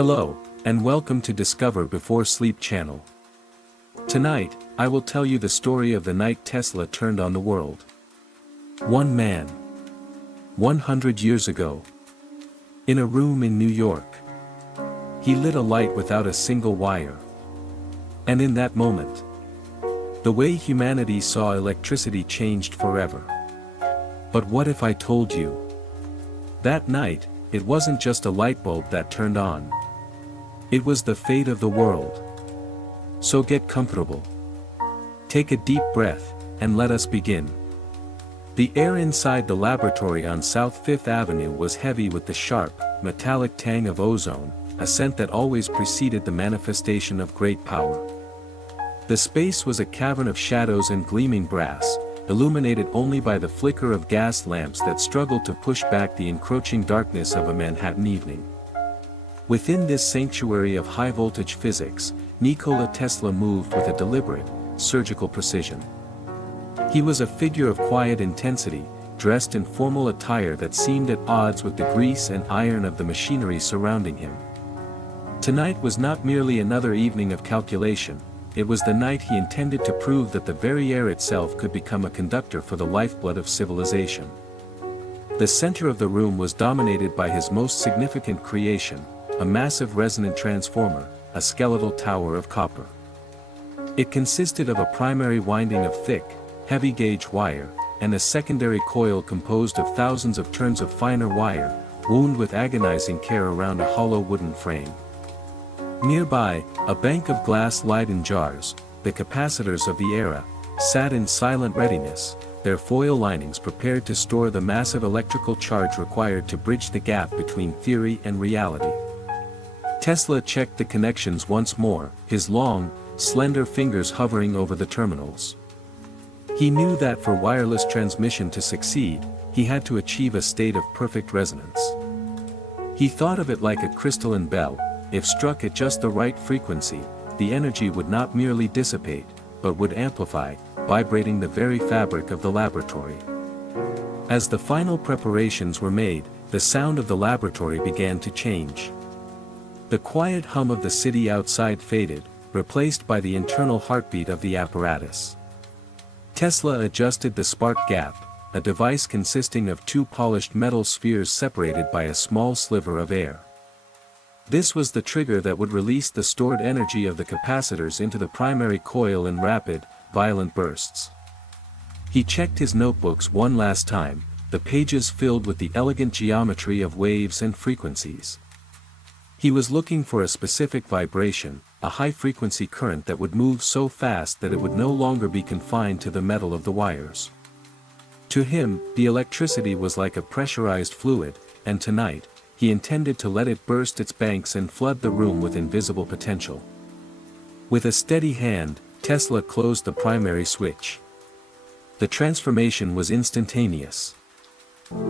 Hello, and welcome to Discover Before Sleep channel. Tonight, I will tell you the story of the night Tesla turned on the world. One man. 100 years ago. In a room in New York. He lit a light without a single wire. And in that moment, the way humanity saw electricity changed forever. But what if I told you? That night, it wasn't just a light bulb that turned on. It was the fate of the world. So get comfortable. Take a deep breath, and let us begin. The air inside the laboratory on South Fifth Avenue was heavy with the sharp, metallic tang of ozone, a scent that always preceded the manifestation of great power. The space was a cavern of shadows and gleaming brass, illuminated only by the flicker of gas lamps that struggled to push back the encroaching darkness of a Manhattan evening. Within this sanctuary of high-voltage physics, Nikola Tesla moved with a deliberate, surgical precision. He was a figure of quiet intensity, dressed in formal attire that seemed at odds with the grease and iron of the machinery surrounding him. Tonight was not merely another evening of calculation, it was the night he intended to prove that the very air itself could become a conductor for the lifeblood of civilization. The center of the room was dominated by his most significant creation, a massive resonant transformer, a skeletal tower of copper. It consisted of a primary winding of thick, heavy-gauge wire, and a secondary coil composed of thousands of turns of finer wire, wound with agonizing care around a hollow wooden frame. Nearby, a bank of glass Leyden jars, the capacitors of the era, sat in silent readiness, their foil linings prepared to store the massive electrical charge required to bridge the gap between theory and reality. Tesla checked the connections once more, his long, slender fingers hovering over the terminals. He knew that for wireless transmission to succeed, he had to achieve a state of perfect resonance. He thought of it like a crystalline bell. If struck at just the right frequency, the energy would not merely dissipate, but would amplify, vibrating the very fabric of the laboratory. As the final preparations were made, the sound of the laboratory began to change. The quiet hum of the city outside faded, replaced by the internal heartbeat of the apparatus. Tesla adjusted the spark gap, a device consisting of two polished metal spheres separated by a small sliver of air. This was the trigger that would release the stored energy of the capacitors into the primary coil in rapid, violent bursts. He checked his notebooks one last time, the pages filled with the elegant geometry of waves and frequencies. He was looking for a specific vibration, a high-frequency current that would move so fast that it would no longer be confined to the metal of the wires. To him, the electricity was like a pressurized fluid, and tonight, he intended to let it burst its banks and flood the room with invisible potential. With a steady hand, Tesla closed the primary switch. The transformation was instantaneous.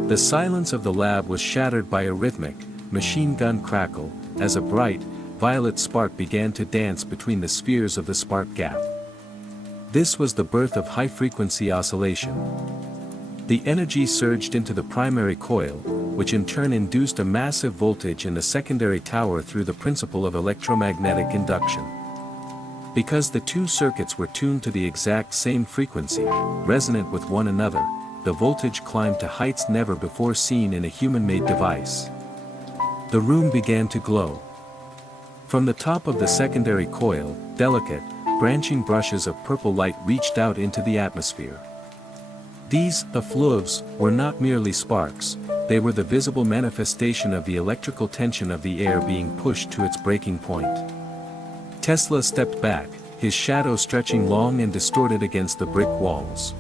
The silence of the lab was shattered by a rhythmic, machine gun crackle, as a bright, violet spark began to dance between the spheres of the spark gap. This was the birth of high-frequency oscillation. The energy surged into the primary coil, which in turn induced a massive voltage in the secondary tower through the principle of electromagnetic induction. Because the two circuits were tuned to the exact same frequency, resonant with one another, the voltage climbed to heights never before seen in a human-made device. The room began to glow. From the top of the secondary coil, delicate, branching brushes of purple light reached out into the atmosphere. These effluves were not merely sparks, they were the visible manifestation of the electrical tension of the air being pushed to its breaking point. Tesla stepped back, his shadow stretching long and distorted against the brick walls.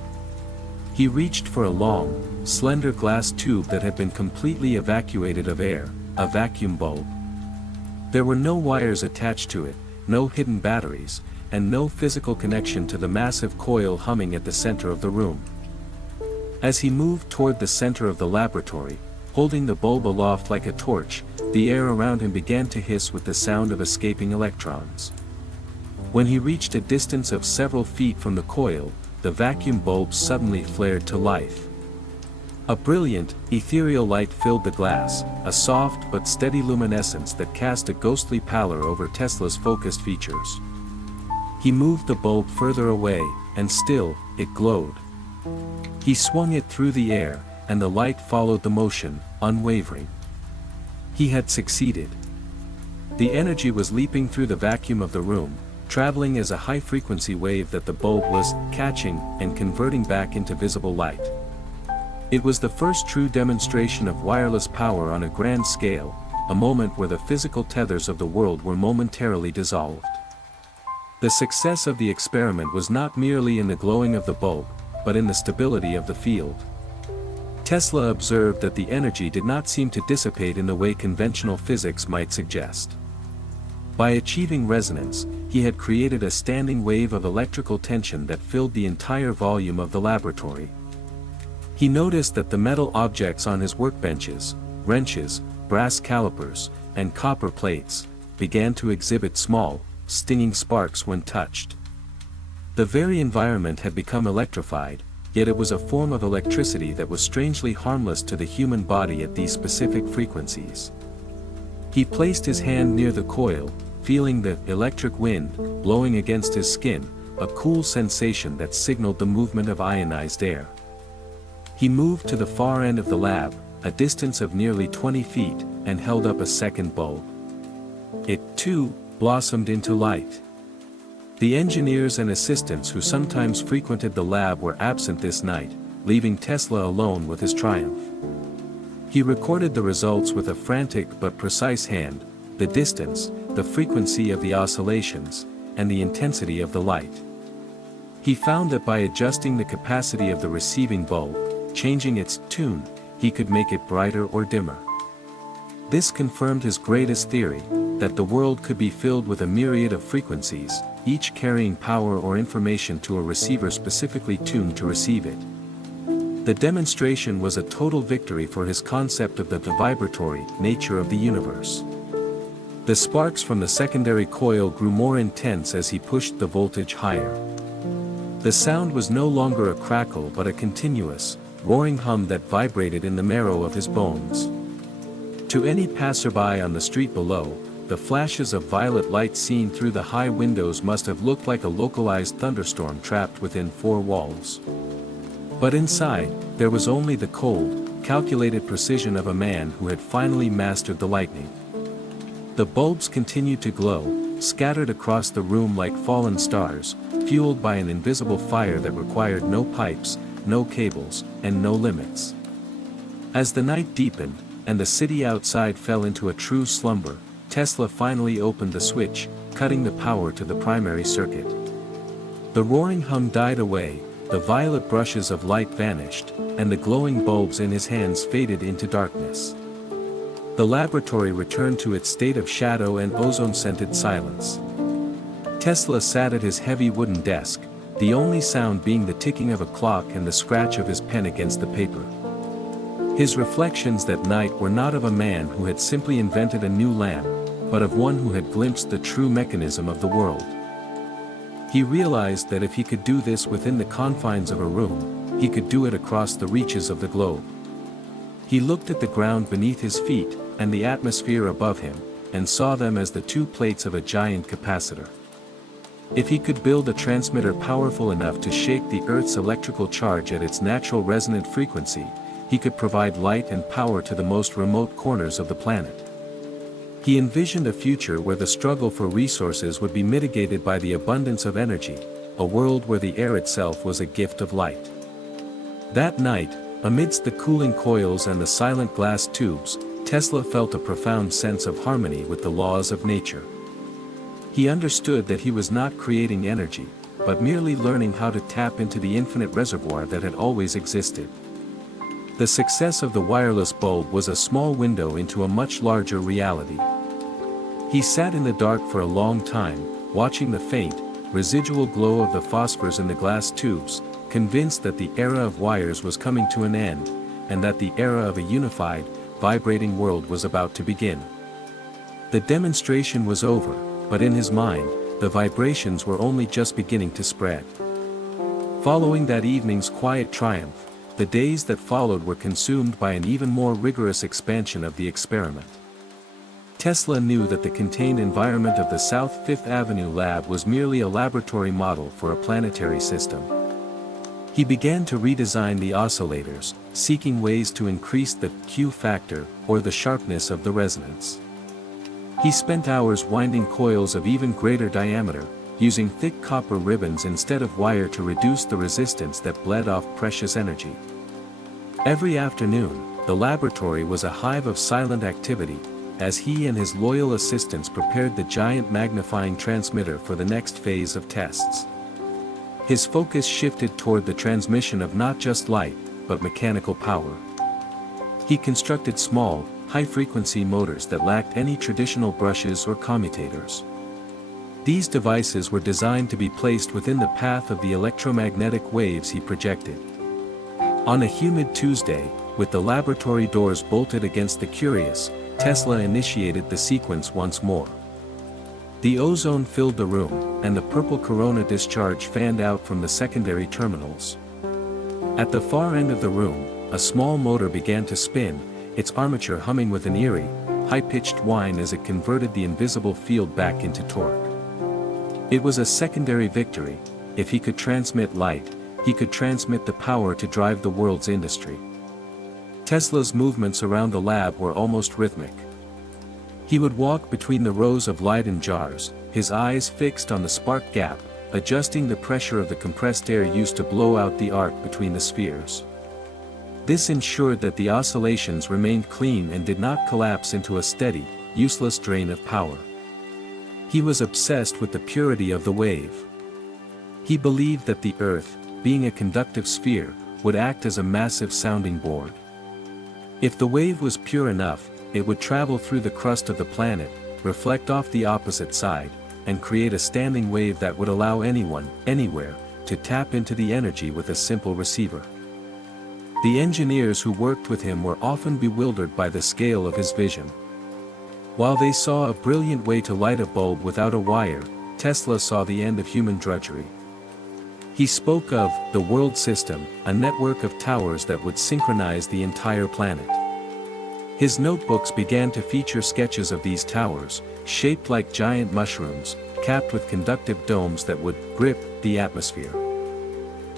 He reached for a long, slender glass tube that had been completely evacuated of air, a vacuum bulb. There were no wires attached to it, no hidden batteries, and no physical connection to the massive coil humming at the center of the room. As he moved toward the center of the laboratory, holding the bulb aloft like a torch, the air around him began to hiss with the sound of escaping electrons. When he reached a distance of several feet from the coil, the vacuum bulb suddenly flared to life. A brilliant, ethereal light filled the glass, a soft but steady luminescence that cast a ghostly pallor over Tesla's focused features. He moved the bulb further away, and still, it glowed. He swung it through the air, and the light followed the motion, unwavering. He had succeeded. The energy was leaping through the vacuum of the room, traveling as a high-frequency wave that the bulb was catching and converting back into visible light. It was the first true demonstration of wireless power on a grand scale, a moment where the physical tethers of the world were momentarily dissolved. The success of the experiment was not merely in the glowing of the bulb, but in the stability of the field. Tesla observed that the energy did not seem to dissipate in the way conventional physics might suggest. By achieving resonance, he had created a standing wave of electrical tension that filled the entire volume of the laboratory. He noticed that the metal objects on his workbenches, wrenches, brass calipers, and copper plates, began to exhibit small, stinging sparks when touched. The very environment had become electrified, yet it was a form of electricity that was strangely harmless to the human body at these specific frequencies. He placed his hand near the coil, feeling the electric wind blowing against his skin, a cool sensation that signaled the movement of ionized air. He moved to the far end of the lab, a distance of nearly 20 feet, and held up a second bulb. It, too, blossomed into light. The engineers and assistants who sometimes frequented the lab were absent this night, leaving Tesla alone with his triumph. He recorded the results with a frantic but precise hand, the distance, the frequency of the oscillations, and the intensity of the light. He found that by adjusting the capacity of the receiving bulb, changing its tune, he could make it brighter or dimmer. This confirmed his greatest theory, that the world could be filled with a myriad of frequencies, each carrying power or information to a receiver specifically tuned to receive it. The demonstration was a total victory for his concept of the vibratory nature of the universe. The sparks from the secondary coil grew more intense as he pushed the voltage higher. The sound was no longer a crackle but a continuous, roaring hum that vibrated in the marrow of his bones. To any passerby on the street below, the flashes of violet light seen through the high windows must have looked like a localized thunderstorm trapped within four walls. But inside, there was only the cold, calculated precision of a man who had finally mastered the lightning. The bulbs continued to glow, scattered across the room like fallen stars, fueled by an invisible fire that required no pipes, no cables, and no limits. As the night deepened, and the city outside fell into a true slumber, Tesla finally opened the switch, cutting the power to the primary circuit. The roaring hum died away, the violet brushes of light vanished, and the glowing bulbs in his hands faded into darkness. The laboratory returned to its state of shadow and ozone-scented silence. Tesla sat at his heavy wooden desk, the only sound being the ticking of a clock and the scratch of his pen against the paper. His reflections that night were not of a man who had simply invented a new lamp, but of one who had glimpsed the true mechanism of the world. He realized that if he could do this within the confines of a room, he could do it across the reaches of the globe. He looked at the ground beneath his feet, and the atmosphere above him, and saw them as the two plates of a giant capacitor. If he could build a transmitter powerful enough to shake the Earth's electrical charge at its natural resonant frequency, he could provide light and power to the most remote corners of the planet. He envisioned a future where the struggle for resources would be mitigated by the abundance of energy, a world where the air itself was a gift of light. That night, amidst the cooling coils and the silent glass tubes, Tesla felt a profound sense of harmony with the laws of nature. He understood that he was not creating energy, but merely learning how to tap into the infinite reservoir that had always existed. The success of the wireless bulb was a small window into a much larger reality. He sat in the dark for a long time, watching the faint, residual glow of the phosphors in the glass tubes, convinced that the era of wires was coming to an end, and that the era of a unified, vibrating world was about to begin. The demonstration was over, but in his mind, the vibrations were only just beginning to spread. Following that evening's quiet triumph, the days that followed were consumed by an even more rigorous expansion of the experiment. Tesla knew that the contained environment of the South Fifth Avenue lab was merely a laboratory model for a planetary system. He began to redesign the oscillators, seeking ways to increase the Q factor, or the sharpness of the resonance. He spent hours winding coils of even greater diameter, using thick copper ribbons instead of wire to reduce the resistance that bled off precious energy. Every afternoon, the laboratory was a hive of silent activity, as he and his loyal assistants prepared the giant magnifying transmitter for the next phase of tests. His focus shifted toward the transmission of not just light, but mechanical power. He constructed small, high-frequency motors that lacked any traditional brushes or commutators. These devices were designed to be placed within the path of the electromagnetic waves he projected. On a humid Tuesday, with the laboratory doors bolted against the curious, Tesla initiated the sequence once more. The ozone filled the room, and the purple corona discharge fanned out from the secondary terminals. At the far end of the room, a small motor began to spin, its armature humming with an eerie, high-pitched whine as it converted the invisible field back into torque. It was a secondary victory. If he could transmit light, he could transmit the power to drive the world's industry. Tesla's movements around the lab were almost rhythmic. He would walk between the rows of Leyden jars, his eyes fixed on the spark gap, adjusting the pressure of the compressed air used to blow out the arc between the spheres. This ensured that the oscillations remained clean and did not collapse into a steady, useless drain of power. He was obsessed with the purity of the wave. He believed that the Earth, being a conductive sphere, would act as a massive sounding board. If the wave was pure enough, it would travel through the crust of the planet, reflect off the opposite side, and create a standing wave that would allow anyone, anywhere, to tap into the energy with a simple receiver. The engineers who worked with him were often bewildered by the scale of his vision. While they saw a brilliant way to light a bulb without a wire, Tesla saw the end of human drudgery. He spoke of the world system, a network of towers that would synchronize the entire planet. His notebooks began to feature sketches of these towers, shaped like giant mushrooms, capped with conductive domes that would grip the atmosphere.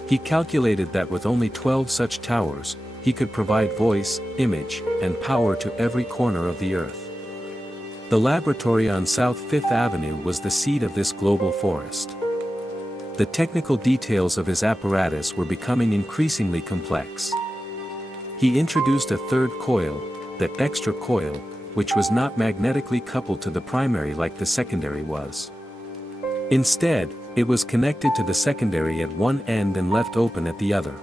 He calculated that with only 12 such towers, he could provide voice, image, and power to every corner of the Earth. The laboratory on South Fifth Avenue was the seat of this global forest. The technical details of his apparatus were becoming increasingly complex. He introduced a third coil, the extra coil, which was not magnetically coupled to the primary like the secondary was. Instead, it was connected to the secondary at one end and left open at the other.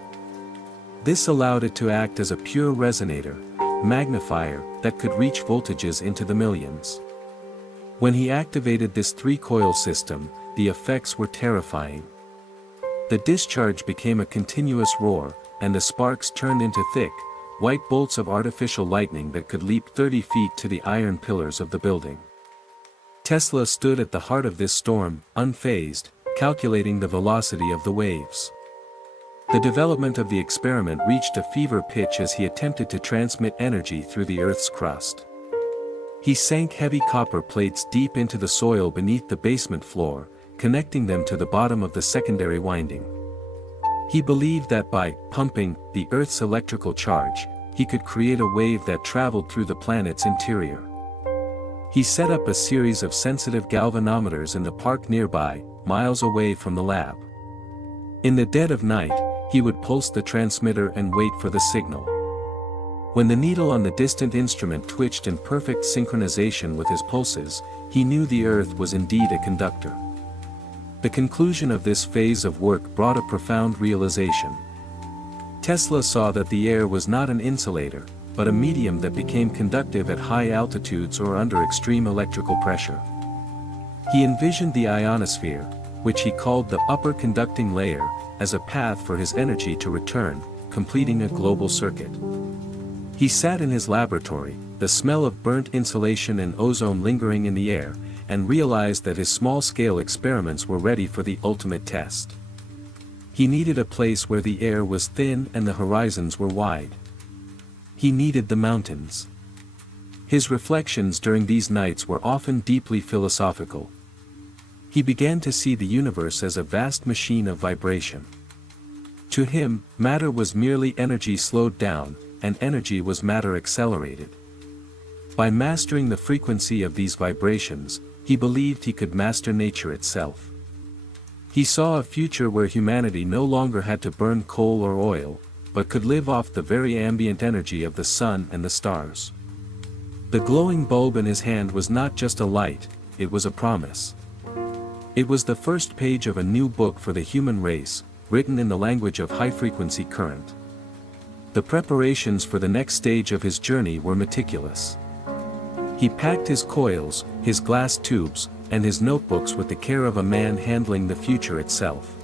This allowed it to act as a pure resonator, magnifier, that could reach voltages into the millions. When he activated this three-coil system, the effects were terrifying. The discharge became a continuous roar, and the sparks turned into thick, white bolts of artificial lightning that could leap 30 feet to the iron pillars of the building. Tesla stood at the heart of this storm, unfazed, calculating the velocity of the waves. The development of the experiment reached a fever pitch as he attempted to transmit energy through the Earth's crust. He sank heavy copper plates deep into the soil beneath the basement floor, connecting them to the bottom of the secondary winding. He believed that by pumping the Earth's electrical charge, he could create a wave that traveled through the planet's interior. He set up a series of sensitive galvanometers in the park nearby, miles away from the lab. In the dead of night, he would pulse the transmitter and wait for the signal. When the needle on the distant instrument twitched in perfect synchronization with his pulses, he knew the Earth was indeed a conductor. The conclusion of this phase of work brought a profound realization. Tesla saw that the air was not an insulator, but a medium that became conductive at high altitudes or under extreme electrical pressure. He envisioned the ionosphere, which he called the upper conducting layer, as a path for his energy to return, completing a global circuit. He sat in his laboratory, the smell of burnt insulation and ozone lingering in the air, and realized that his small-scale experiments were ready for the ultimate test. He needed a place where the air was thin and the horizons were wide. He needed the mountains. His reflections during these nights were often deeply philosophical. He began to see the universe as a vast machine of vibration. To him, matter was merely energy slowed down, and energy was matter accelerated. By mastering the frequency of these vibrations, he believed he could master nature itself. He saw a future where humanity no longer had to burn coal or oil, but could live off the very ambient energy of the sun and the stars. The glowing bulb in his hand was not just a light, it was a promise. It was the first page of a new book for the human race, written in the language of high-frequency current. The preparations for the next stage of his journey were meticulous. He packed his coils, his glass tubes, and his notebooks with the care of a man handling the future itself.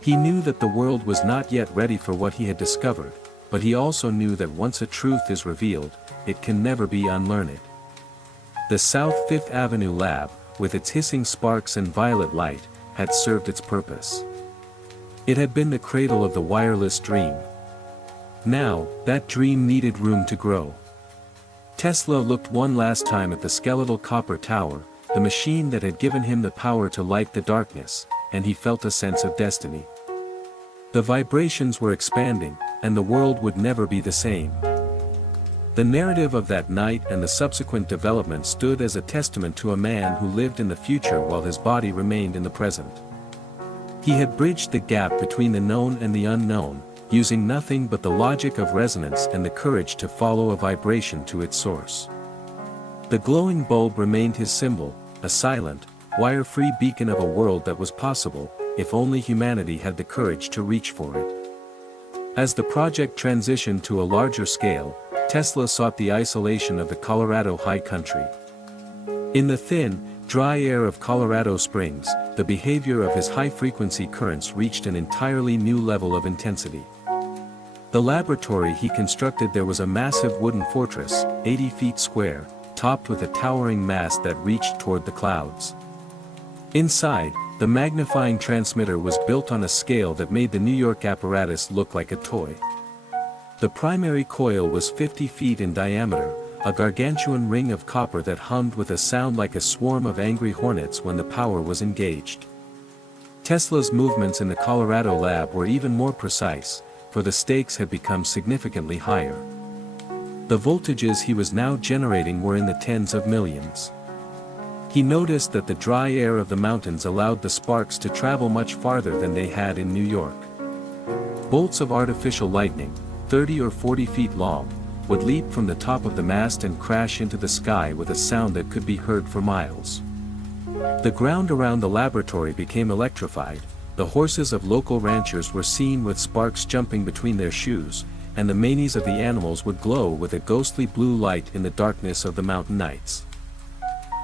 He knew that the world was not yet ready for what he had discovered, but he also knew that once a truth is revealed, it can never be unlearned. The South Fifth Avenue lab, with its hissing sparks and violet light, had served its purpose. It had been the cradle of the wireless dream. Now, that dream needed room to grow. Tesla looked one last time at the skeletal copper tower, the machine that had given him the power to light the darkness, and he felt a sense of destiny. The vibrations were expanding, and the world would never be the same. The narrative of that night and the subsequent development stood as a testament to a man who lived in the future while his body remained in the present. He had bridged the gap between the known and the unknown, using nothing but the logic of resonance and the courage to follow a vibration to its source. The glowing bulb remained his symbol, a silent, wire-free beacon of a world that was possible, if only humanity had the courage to reach for it. As the project transitioned to a larger scale, Tesla sought the isolation of the Colorado high country. In the thin, dry air of Colorado Springs, the behavior of his high-frequency currents reached an entirely new level of intensity. The laboratory he constructed there was a massive wooden fortress, 80 feet square, topped with a towering mast that reached toward the clouds. Inside, the magnifying transmitter was built on a scale that made the New York apparatus look like a toy. The primary coil was 50 feet in diameter, a gargantuan ring of copper that hummed with a sound like a swarm of angry hornets when the power was engaged. Tesla's movements in the Colorado lab were even more precise, for the stakes had become significantly higher. The voltages he was now generating were in the tens of millions. He noticed that the dry air of the mountains allowed the sparks to travel much farther than they had in New York. Bolts of artificial lightning, 30 or 40 feet long, would leap from the top of the mast and crash into the sky with a sound that could be heard for miles. The ground around the laboratory became electrified, the horses of local ranchers were seen with sparks jumping between their shoes, and the manes of the animals would glow with a ghostly blue light in the darkness of the mountain nights.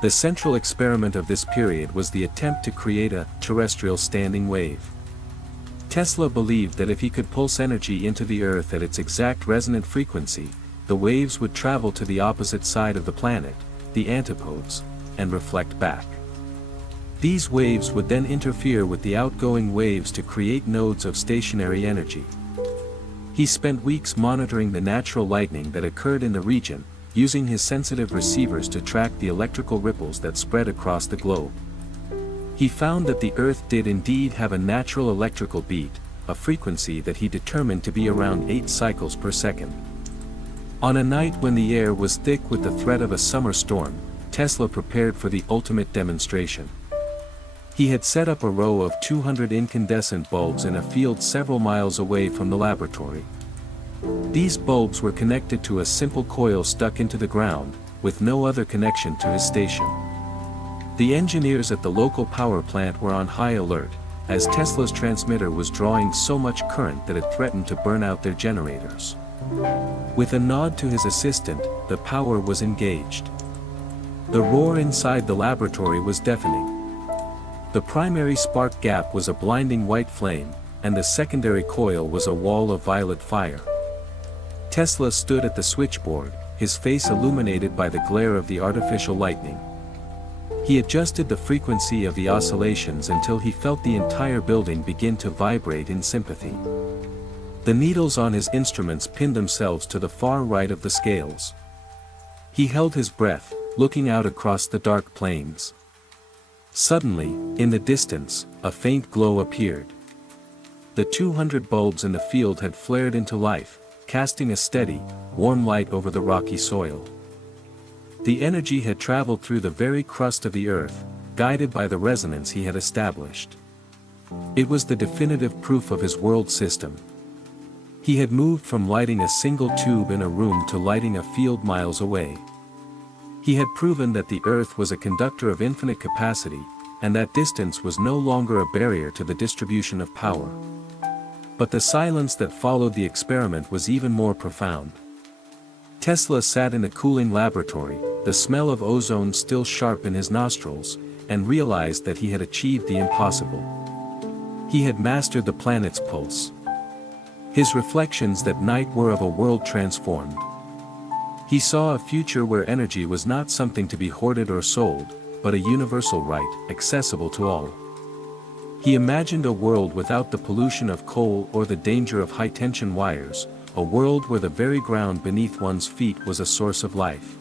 The central experiment of this period was the attempt to create a terrestrial standing wave. Tesla believed that if he could pulse energy into the Earth at its exact resonant frequency, the waves would travel to the opposite side of the planet, the antipodes, and reflect back. These waves would then interfere with the outgoing waves to create nodes of stationary energy. He spent weeks monitoring the natural lightning that occurred in the region, using his sensitive receivers to track the electrical ripples that spread across the globe. He found that the Earth did indeed have a natural electrical beat, a frequency that he determined to be around 8 cycles per second. On a night when the air was thick with the threat of a summer storm, Tesla prepared for the ultimate demonstration. He had set up a row of 200 incandescent bulbs in a field several miles away from the laboratory. These bulbs were connected to a simple coil stuck into the ground, with no other connection to his station. The engineers at the local power plant were on high alert, as Tesla's transmitter was drawing so much current that it threatened to burn out their generators. With a nod to his assistant, the power was engaged. The roar inside the laboratory was deafening. The primary spark gap was a blinding white flame, and the secondary coil was a wall of violet fire. Tesla stood at the switchboard, his face illuminated by the glare of the artificial lightning. He adjusted the frequency of the oscillations until he felt the entire building begin to vibrate in sympathy. The needles on his instruments pinned themselves to the far right of the scales. He held his breath, looking out across the dark plains. Suddenly, in the distance, a faint glow appeared. The 200 bulbs in the field had flared into life, casting a steady, warm light over the rocky soil. The energy had traveled through the very crust of the earth, guided by the resonance he had established. It was the definitive proof of his world system. He had moved from lighting a single tube in a room to lighting a field miles away. He had proven that the earth was a conductor of infinite capacity, and that distance was no longer a barrier to the distribution of power. But the silence that followed the experiment was even more profound. Tesla sat in a cooling laboratory, the smell of ozone still sharp in his nostrils, and realized that he had achieved the impossible. He had mastered the planet's pulse. His reflections that night were of a world transformed. He saw a future where energy was not something to be hoarded or sold, but a universal right, accessible to all. He imagined a world without the pollution of coal or the danger of high-tension wires, a world where the very ground beneath one's feet was a source of life.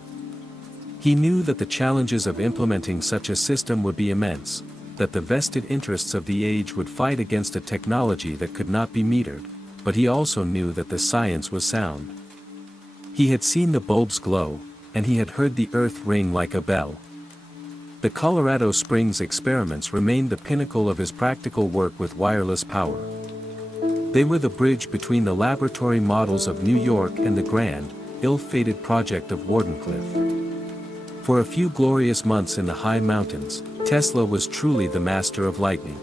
He knew that the challenges of implementing such a system would be immense, that the vested interests of the age would fight against a technology that could not be metered, but he also knew that the science was sound. He had seen the bulbs glow, and he had heard the earth ring like a bell. The Colorado Springs experiments remained the pinnacle of his practical work with wireless power. They were the bridge between the laboratory models of New York and the grand, ill-fated project of Wardenclyffe. For a few glorious months in the high mountains, Tesla was truly the master of lightning.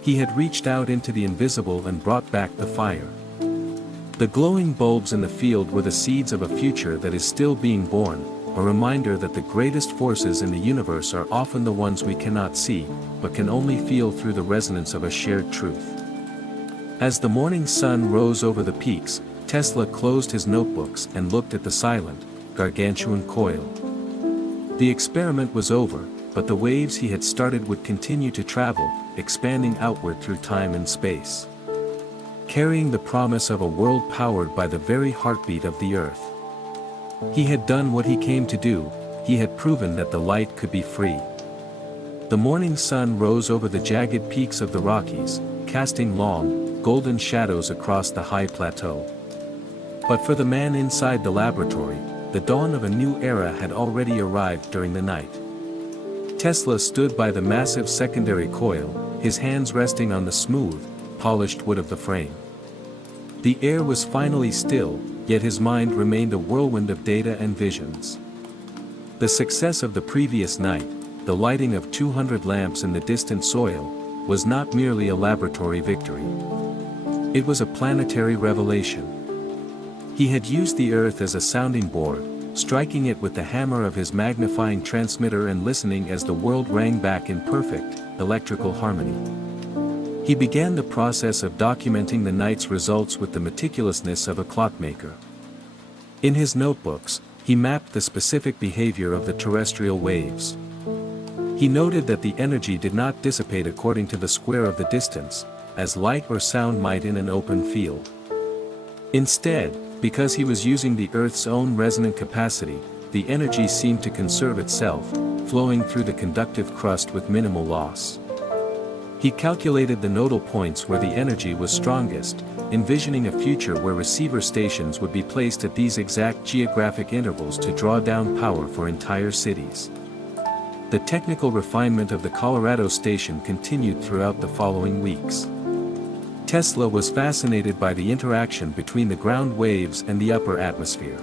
He had reached out into the invisible and brought back the fire. The glowing bulbs in the field were the seeds of a future that is still being born, a reminder that the greatest forces in the universe are often the ones we cannot see, but can only feel through the resonance of a shared truth. As the morning sun rose over the peaks, Tesla closed his notebooks and looked at the silent, gargantuan coil. The experiment was over, but the waves he had started would continue to travel, expanding outward through time and space, carrying the promise of a world powered by the very heartbeat of the earth. He had done what he came to do, he had proven that the light could be free. The morning sun rose over the jagged peaks of the Rockies, casting long, golden shadows across the high plateau. But for the man inside the laboratory, the dawn of a new era had already arrived during the night. Tesla stood by the massive secondary coil, his hands resting on the smooth, polished wood of the frame. The air was finally still, yet his mind remained a whirlwind of data and visions. The success of the previous night, the lighting of 200 lamps in the distant soil, was not merely a laboratory victory. It was a planetary revelation. He had used the Earth as a sounding board, striking it with the hammer of his magnifying transmitter and listening as the world rang back in perfect, electrical harmony. He began the process of documenting the night's results with the meticulousness of a clockmaker. In his notebooks, he mapped the specific behavior of the terrestrial waves. He noted that the energy did not dissipate according to the square of the distance, as light or sound might in an open field. Instead, because he was using the Earth's own resonant capacity, the energy seemed to conserve itself, flowing through the conductive crust with minimal loss. He calculated the nodal points where the energy was strongest, envisioning a future where receiver stations would be placed at these exact geographic intervals to draw down power for entire cities. The technical refinement of the Colorado station continued throughout the following weeks. Tesla was fascinated by the interaction between the ground waves and the upper atmosphere.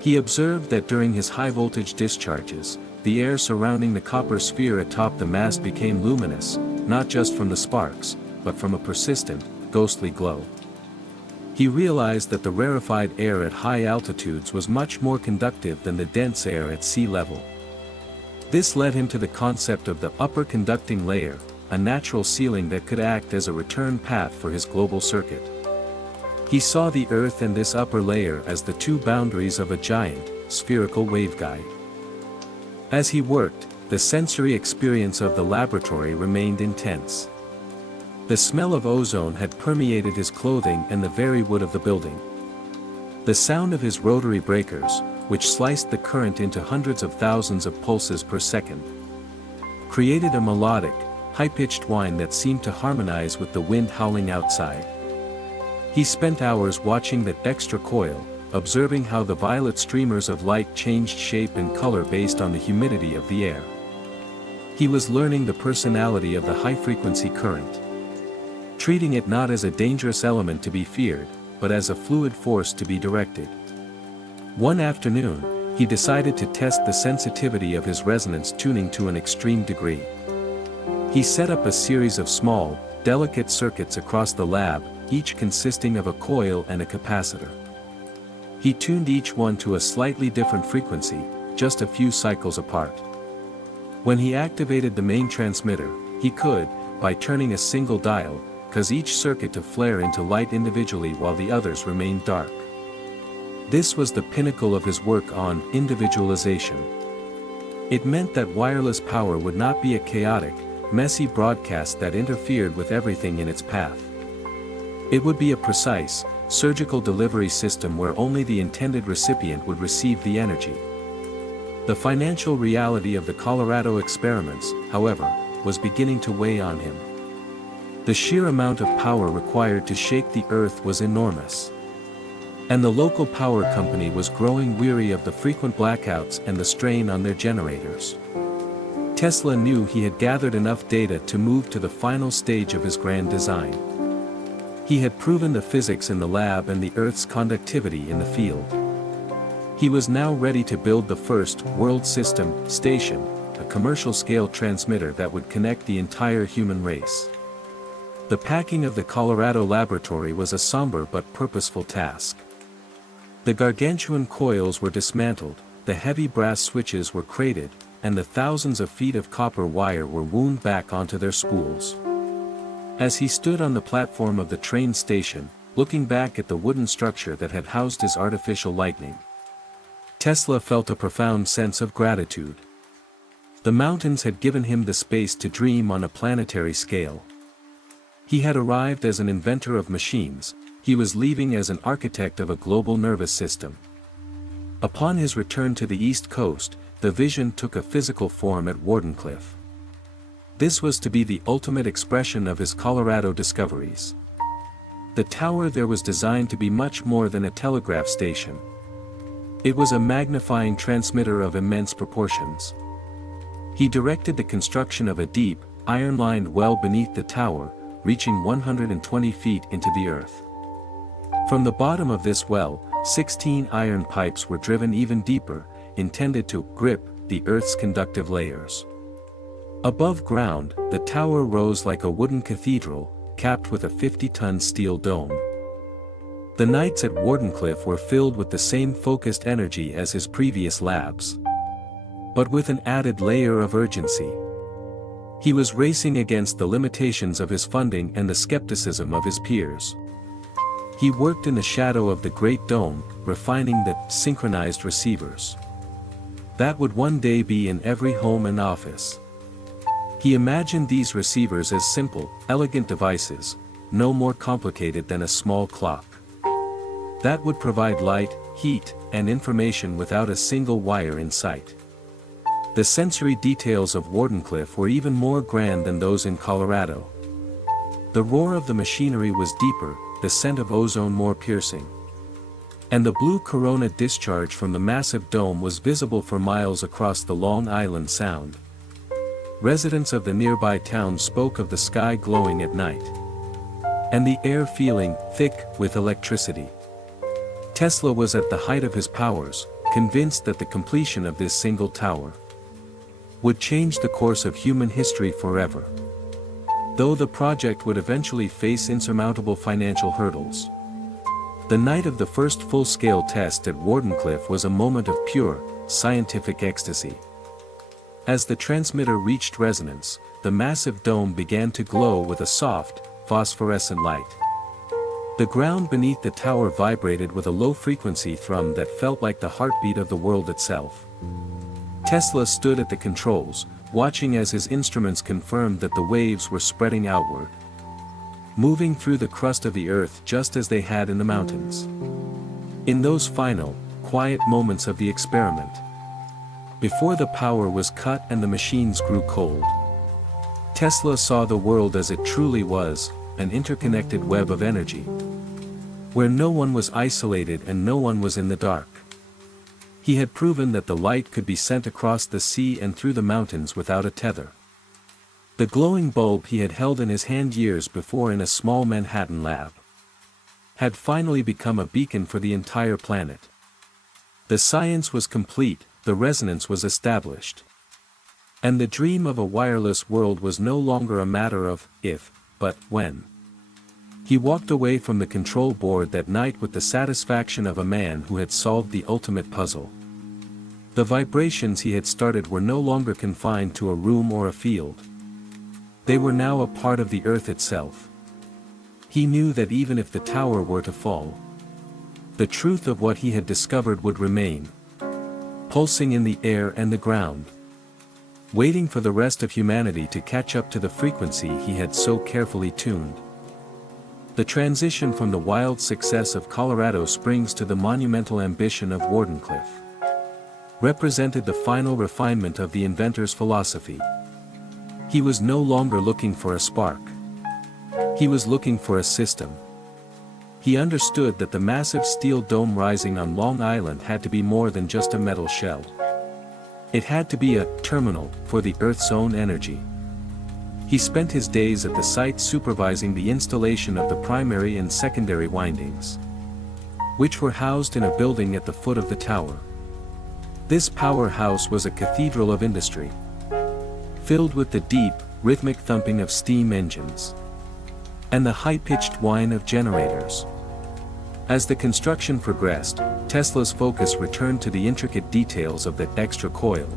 He observed that during his high-voltage discharges, the air surrounding the copper sphere atop the mast became luminous, not just from the sparks, but from a persistent, ghostly glow. He realized that the rarefied air at high altitudes was much more conductive than the dense air at sea level. This led him to the concept of the upper conducting layer, a natural ceiling that could act as a return path for his global circuit. He saw the Earth and this upper layer as the two boundaries of a giant, spherical waveguide. As he worked, the sensory experience of the laboratory remained intense. The smell of ozone had permeated his clothing and the very wood of the building. The sound of his rotary breakers, which sliced the current into hundreds of thousands of pulses per second, created a melodic, high-pitched whine that seemed to harmonize with the wind howling outside. He spent hours watching that extra coil, observing how the violet streamers of light changed shape and color based on the humidity of the air. He was learning the personality of the high-frequency current, treating it not as a dangerous element to be feared, but as a fluid force to be directed. One afternoon, he decided to test the sensitivity of his resonance tuning to an extreme degree. He set up a series of small, delicate circuits across the lab, each consisting of a coil and a capacitor. He tuned each one to a slightly different frequency, just a few cycles apart. When he activated the main transmitter, he could, by turning a single dial, cause each circuit to flare into light individually while the others remained dark. This was the pinnacle of his work on individualization. It meant that wireless power would not be a chaotic, messy broadcast that interfered with everything in its path. It would be a precise, surgical delivery system where only the intended recipient would receive the energy. The financial reality of the Colorado experiments, however, was beginning to weigh on him. The sheer amount of power required to shake the earth was enormous. And the local power company was growing weary of the frequent blackouts and the strain on their generators. Tesla knew he had gathered enough data to move to the final stage of his grand design. He had proven the physics in the lab and the Earth's conductivity in the field. He was now ready to build the first world system station, a commercial-scale transmitter that would connect the entire human race. The packing of the Colorado laboratory was a somber but purposeful task. The gargantuan coils were dismantled, the heavy brass switches were crated, and the thousands of feet of copper wire were wound back onto their spools. As he stood on the platform of the train station, looking back at the wooden structure that had housed his artificial lightning, Tesla felt a profound sense of gratitude. The mountains had given him the space to dream on a planetary scale. He had arrived as an inventor of machines, he was leaving as an architect of a global nervous system. Upon his return to the East Coast, the vision took a physical form at Wardenclyffe. This was to be the ultimate expression of his Colorado discoveries. The tower there was designed to be much more than a telegraph station. It was a magnifying transmitter of immense proportions. He directed the construction of a deep, iron-lined well beneath the tower, reaching 120 feet into the earth. From the bottom of this well, 16 iron pipes were driven even deeper, intended to grip the Earth's conductive layers. Above ground, the tower rose like a wooden cathedral, capped with a 50-ton steel dome. The nights at Wardenclyffe were filled with the same focused energy as his previous labs, but with an added layer of urgency. He was racing against the limitations of his funding and the skepticism of his peers. He worked in the shadow of the Great Dome, refining the synchronized receivers that would one day be in every home and office. He imagined these receivers as simple, elegant devices, no more complicated than a small clock, that would provide light, heat, and information without a single wire in sight. The sensory details of Wardenclyffe were even more grand than those in Colorado. The roar of the machinery was deeper, the scent of ozone more piercing. And the blue corona discharge from the massive dome was visible for miles across the Long Island Sound. Residents of the nearby town spoke of the sky glowing at night, and the air feeling thick with electricity. Tesla was at the height of his powers, convinced that the completion of this single tower would change the course of human history forever. Though the project would eventually face insurmountable financial hurdles. The night of the first full-scale test at Wardenclyffe was a moment of pure, scientific ecstasy. As the transmitter reached resonance, the massive dome began to glow with a soft, phosphorescent light. The ground beneath the tower vibrated with a low-frequency thrum that felt like the heartbeat of the world itself. Tesla stood at the controls, watching as his instruments confirmed that the waves were spreading outward, moving through the crust of the earth just as they had in the mountains. In those final, quiet moments of the experiment, before the power was cut and the machines grew cold, Tesla saw the world as it truly was, an interconnected web of energy, where no one was isolated and no one was in the dark. He had proven that the light could be sent across the sea and through the mountains without a tether. The glowing bulb he had held in his hand years before in a small Manhattan lab had finally become a beacon for the entire planet. The science was complete, the resonance was established. And the dream of a wireless world was no longer a matter of if, but when. He walked away from the control board that night with the satisfaction of a man who had solved the ultimate puzzle. The vibrations he had started were no longer confined to a room or a field. They were now a part of the earth itself. He knew that even if the tower were to fall, the truth of what he had discovered would remain, pulsing in the air and the ground, waiting for the rest of humanity to catch up to the frequency he had so carefully tuned. The transition from the wild success of Colorado Springs to the monumental ambition of Wardenclyffe represented the final refinement of the inventor's philosophy. He was no longer looking for a spark. He was looking for a system. He understood that the massive steel dome rising on Long Island had to be more than just a metal shell. It had to be a terminal for the Earth's own energy. He spent his days at the site supervising the installation of the primary and secondary windings, which were housed in a building at the foot of the tower. This powerhouse was a cathedral of industry, filled with the deep, rhythmic thumping of steam engines and the high-pitched whine of generators. As the construction progressed, Tesla's focus returned to the intricate details of the extra coil,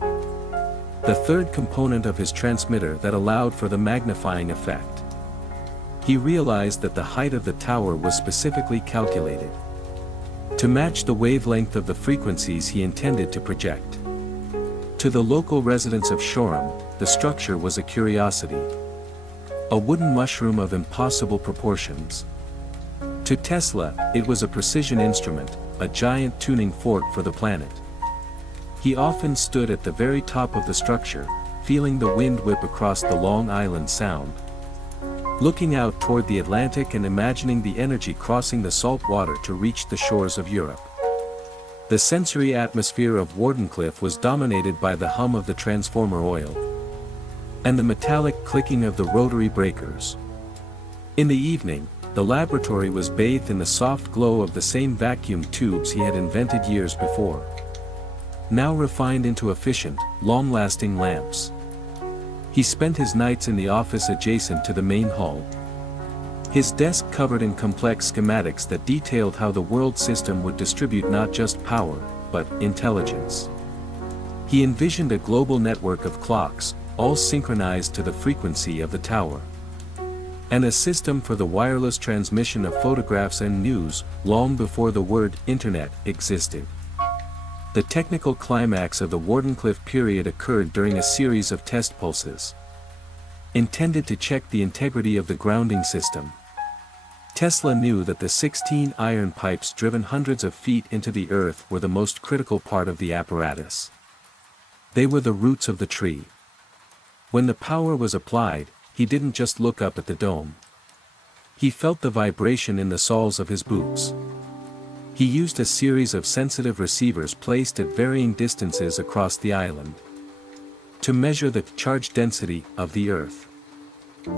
the third component of his transmitter that allowed for the magnifying effect. He realized that the height of the tower was specifically calculated to match the wavelength of the frequencies he intended to project. To the local residents of Shoreham, the structure was a curiosity, a wooden mushroom of impossible proportions. To Tesla, it was a precision instrument, a giant tuning fork for the planet. He often stood at the very top of the structure, feeling the wind whip across the Long Island Sound, looking out toward the Atlantic and imagining the energy crossing the salt water to reach the shores of Europe. The sensory atmosphere of Wardenclyffe was dominated by the hum of the transformer oil and the metallic clicking of the rotary breakers. In the evening, the laboratory was bathed in the soft glow of the same vacuum tubes he had invented years before, now refined into efficient, long-lasting lamps. He spent his nights in the office adjacent to the main hall, his desk covered in complex schematics that detailed how the world system would distribute not just power, but intelligence. He envisioned a global network of clocks, all synchronized to the frequency of the tower, and a system for the wireless transmission of photographs and news, long before the word Internet existed. The technical climax of the Wardenclyffe period occurred during a series of test pulses, intended to check the integrity of the grounding system. Tesla knew that the 16 iron pipes driven hundreds of feet into the earth were the most critical part of the apparatus. They were the roots of the tree. When the power was applied, he didn't just look up at the dome. He felt the vibration in the soles of his boots. He used a series of sensitive receivers placed at varying distances across the island to measure the charge density of the Earth.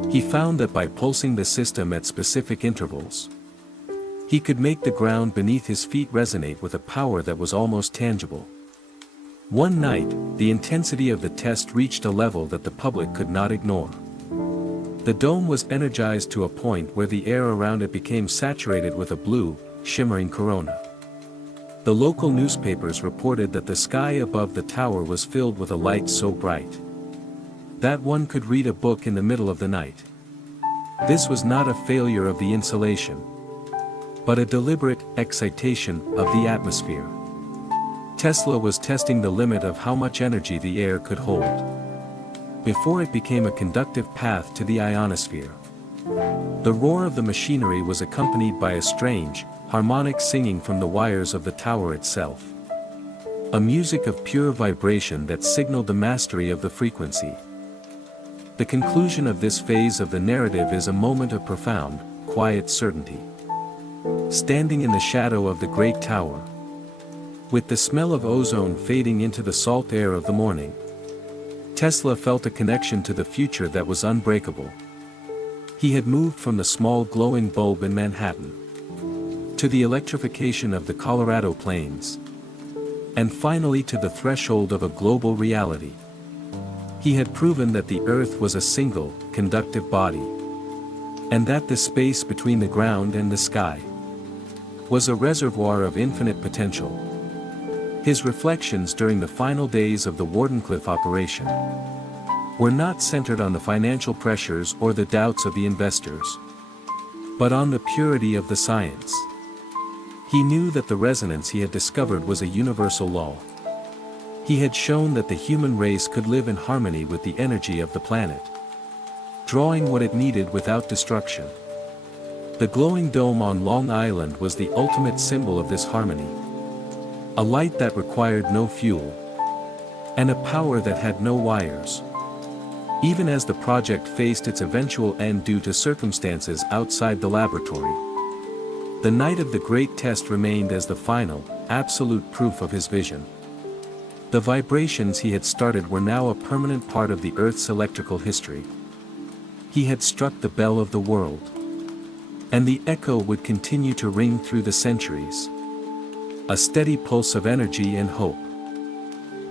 He found that by pulsing the system at specific intervals, he could make the ground beneath his feet resonate with a power that was almost tangible. One night, the intensity of the test reached a level that the public could not ignore. The dome was energized to a point where the air around it became saturated with a blue, shimmering corona. The local newspapers reported that the sky above the tower was filled with a light so bright that one could read a book in the middle of the night. This was not a failure of the insulation, but a deliberate excitation of the atmosphere. Tesla was testing the limit of how much energy the air could hold before it became a conductive path to the ionosphere. The roar of the machinery was accompanied by a strange, harmonic singing from the wires of the tower itself. A music of pure vibration that signaled the mastery of the frequency. The conclusion of this phase of the narrative is a moment of profound, quiet certainty. Standing in the shadow of the great tower, with the smell of ozone fading into the salt air of the morning, Tesla felt a connection to the future that was unbreakable. He had moved from the small glowing bulb in Manhattan to the electrification of the Colorado plains, and finally to the threshold of a global reality. He had proven that the Earth was a single, conductive body, and that the space between the ground and the sky was a reservoir of infinite potential. His reflections during the final days of the Wardenclyffe operation were not centered on the financial pressures or the doubts of the investors, but on the purity of the science. He knew that the resonance he had discovered was a universal law. He had shown that the human race could live in harmony with the energy of the planet, drawing what it needed without destruction. The glowing dome on Long Island was the ultimate symbol of this harmony. A light that required no fuel, and a power that had no wires. Even as the project faced its eventual end due to circumstances outside the laboratory, the night of the great test remained as the final, absolute proof of his vision. The vibrations he had started were now a permanent part of the Earth's electrical history. He had struck the bell of the world, and the echo would continue to ring through the centuries. A steady pulse of energy and hope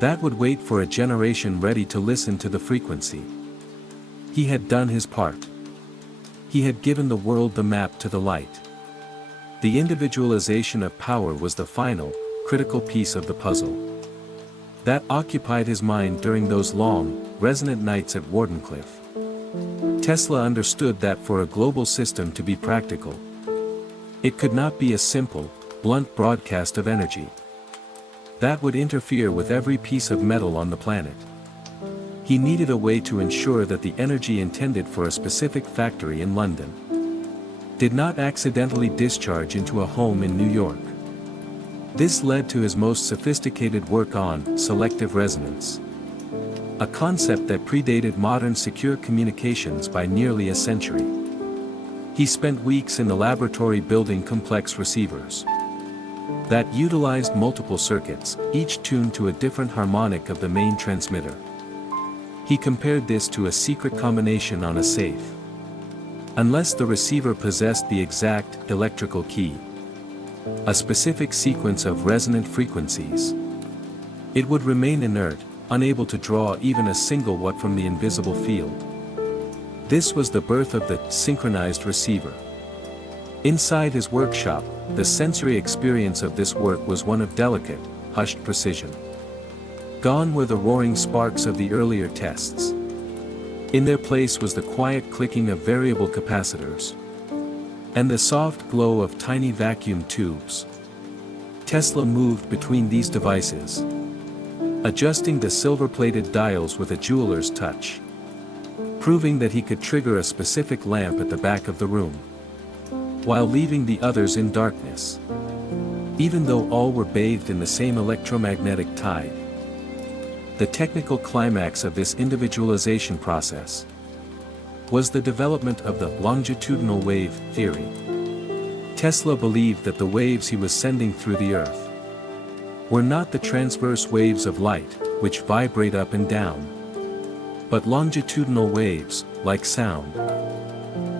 that would wait for a generation ready to listen to the frequency. He had done his part. He had given the world the map to the light. The individualization of power was the final, critical piece of the puzzle that occupied his mind during those long, resonant nights at Wardenclyffe. Tesla understood that for a global system to be practical, it could not be a simple, blunt broadcast of energy that would interfere with every piece of metal on the planet. He needed a way to ensure that the energy intended for a specific factory in London did not accidentally discharge into a home in New York. This led to his most sophisticated work on selective resonance, a concept that predated modern secure communications by nearly a century. He spent weeks in the laboratory building complex receivers that utilized multiple circuits, each tuned to a different harmonic of the main transmitter. He compared this to a secret combination on a safe. Unless the receiver possessed the exact electrical key, a specific sequence of resonant frequencies, it would remain inert, unable to draw even a single watt from the invisible field. This was the birth of the synchronized receiver. Inside his workshop, the sensory experience of this work was one of delicate, hushed precision. Gone were the roaring sparks of the earlier tests. In their place was the quiet clicking of variable capacitors, and the soft glow of tiny vacuum tubes. Tesla moved between these devices, adjusting the silver-plated dials with a jeweler's touch, proving that he could trigger a specific lamp at the back of the room, while leaving the others in darkness. Even though all were bathed in the same electromagnetic tide. The technical climax of this individualization process was the development of the longitudinal wave theory. Tesla believed that the waves he was sending through the Earth were not the transverse waves of light, which vibrate up and down, but longitudinal waves, like sound,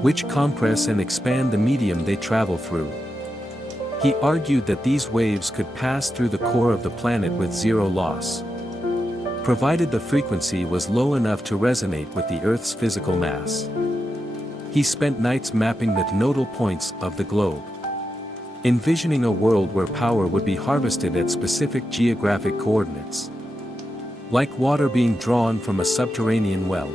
which compress and expand the medium they travel through. He argued that these waves could pass through the core of the planet with zero loss, provided the frequency was low enough to resonate with the Earth's physical mass. He spent nights mapping the nodal points of the globe, envisioning a world where power would be harvested at specific geographic coordinates, like water being drawn from a subterranean well.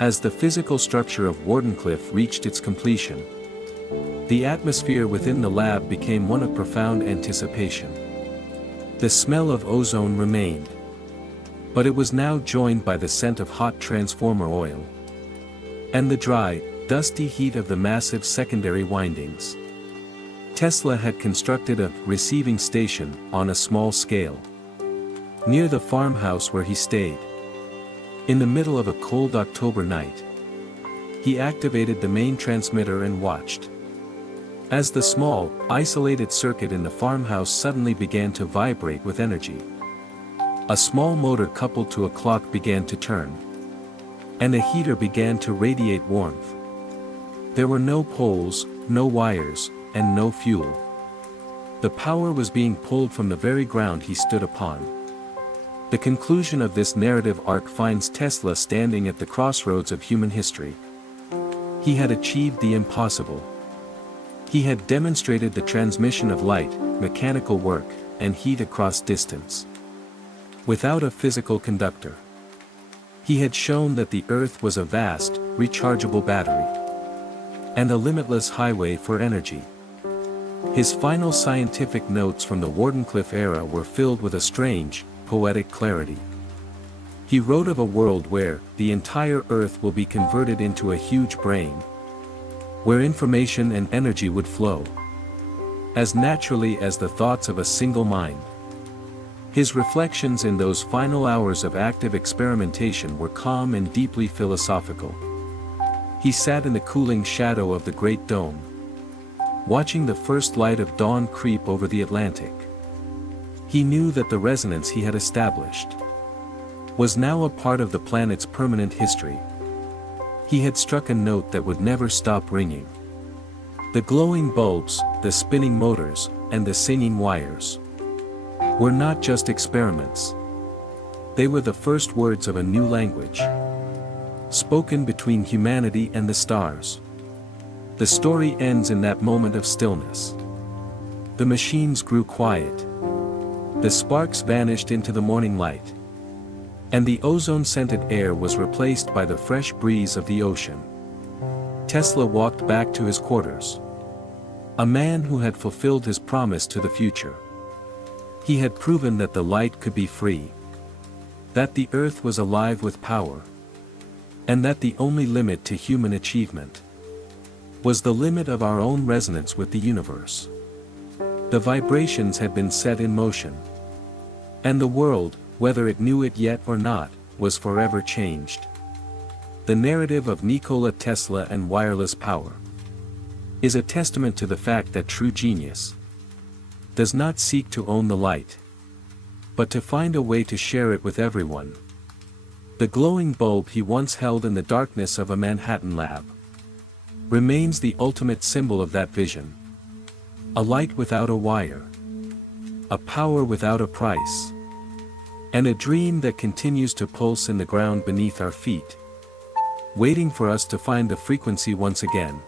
As the physical structure of Wardenclyffe reached its completion, the atmosphere within the lab became one of profound anticipation. The smell of ozone remained. But it was now joined by the scent of hot transformer oil. And the dry, dusty heat of the massive secondary windings. Tesla had constructed a receiving station on a small scale. Near the farmhouse where he stayed. In the middle of a cold October night. He activated the main transmitter and watched. As the small, isolated circuit in the farmhouse suddenly began to vibrate with energy. A small motor coupled to a clock began to turn. And a heater began to radiate warmth. There were no poles, no wires, and no fuel. The power was being pulled from the very ground he stood upon. The conclusion of this narrative arc finds Tesla standing at the crossroads of human history. He had achieved the impossible. He had demonstrated the transmission of light, mechanical work, and heat across distance. Without a physical conductor. He had shown that the Earth was a vast, rechargeable battery. And a limitless highway for energy. His final scientific notes from the Wardenclyffe era were filled with a strange, poetic clarity. He wrote of a world where the entire Earth will be converted into a huge brain. Where information and energy would flow. As naturally as the thoughts of a single mind. His reflections in those final hours of active experimentation were calm and deeply philosophical. He sat in the cooling shadow of the Great Dome. Watching the first light of dawn creep over the Atlantic. He knew that the resonance he had established was now a part of the planet's permanent history. He had struck a note that would never stop ringing. The glowing bulbs, the spinning motors, and the singing wires were not just experiments. They were the first words of a new language. Spoken between humanity and the stars. The story ends in that moment of stillness. The machines grew quiet. The sparks vanished into the morning light. And the ozone-scented air was replaced by the fresh breeze of the ocean. Tesla walked back to his quarters. A man who had fulfilled his promise to the future. He had proven that the light could be free. That the Earth was alive with power. And that the only limit to human achievement was the limit of our own resonance with the universe. The vibrations had been set in motion. And the world, whether it knew it yet or not, was forever changed. The narrative of Nikola Tesla and wireless power is a testament to the fact that true genius does not seek to own the light, but to find a way to share it with everyone. The glowing bulb he once held in the darkness of a Manhattan lab remains the ultimate symbol of that vision. A light without a wire. A power without a price. And a dream that continues to pulse in the ground beneath our feet, waiting for us to find the frequency once again.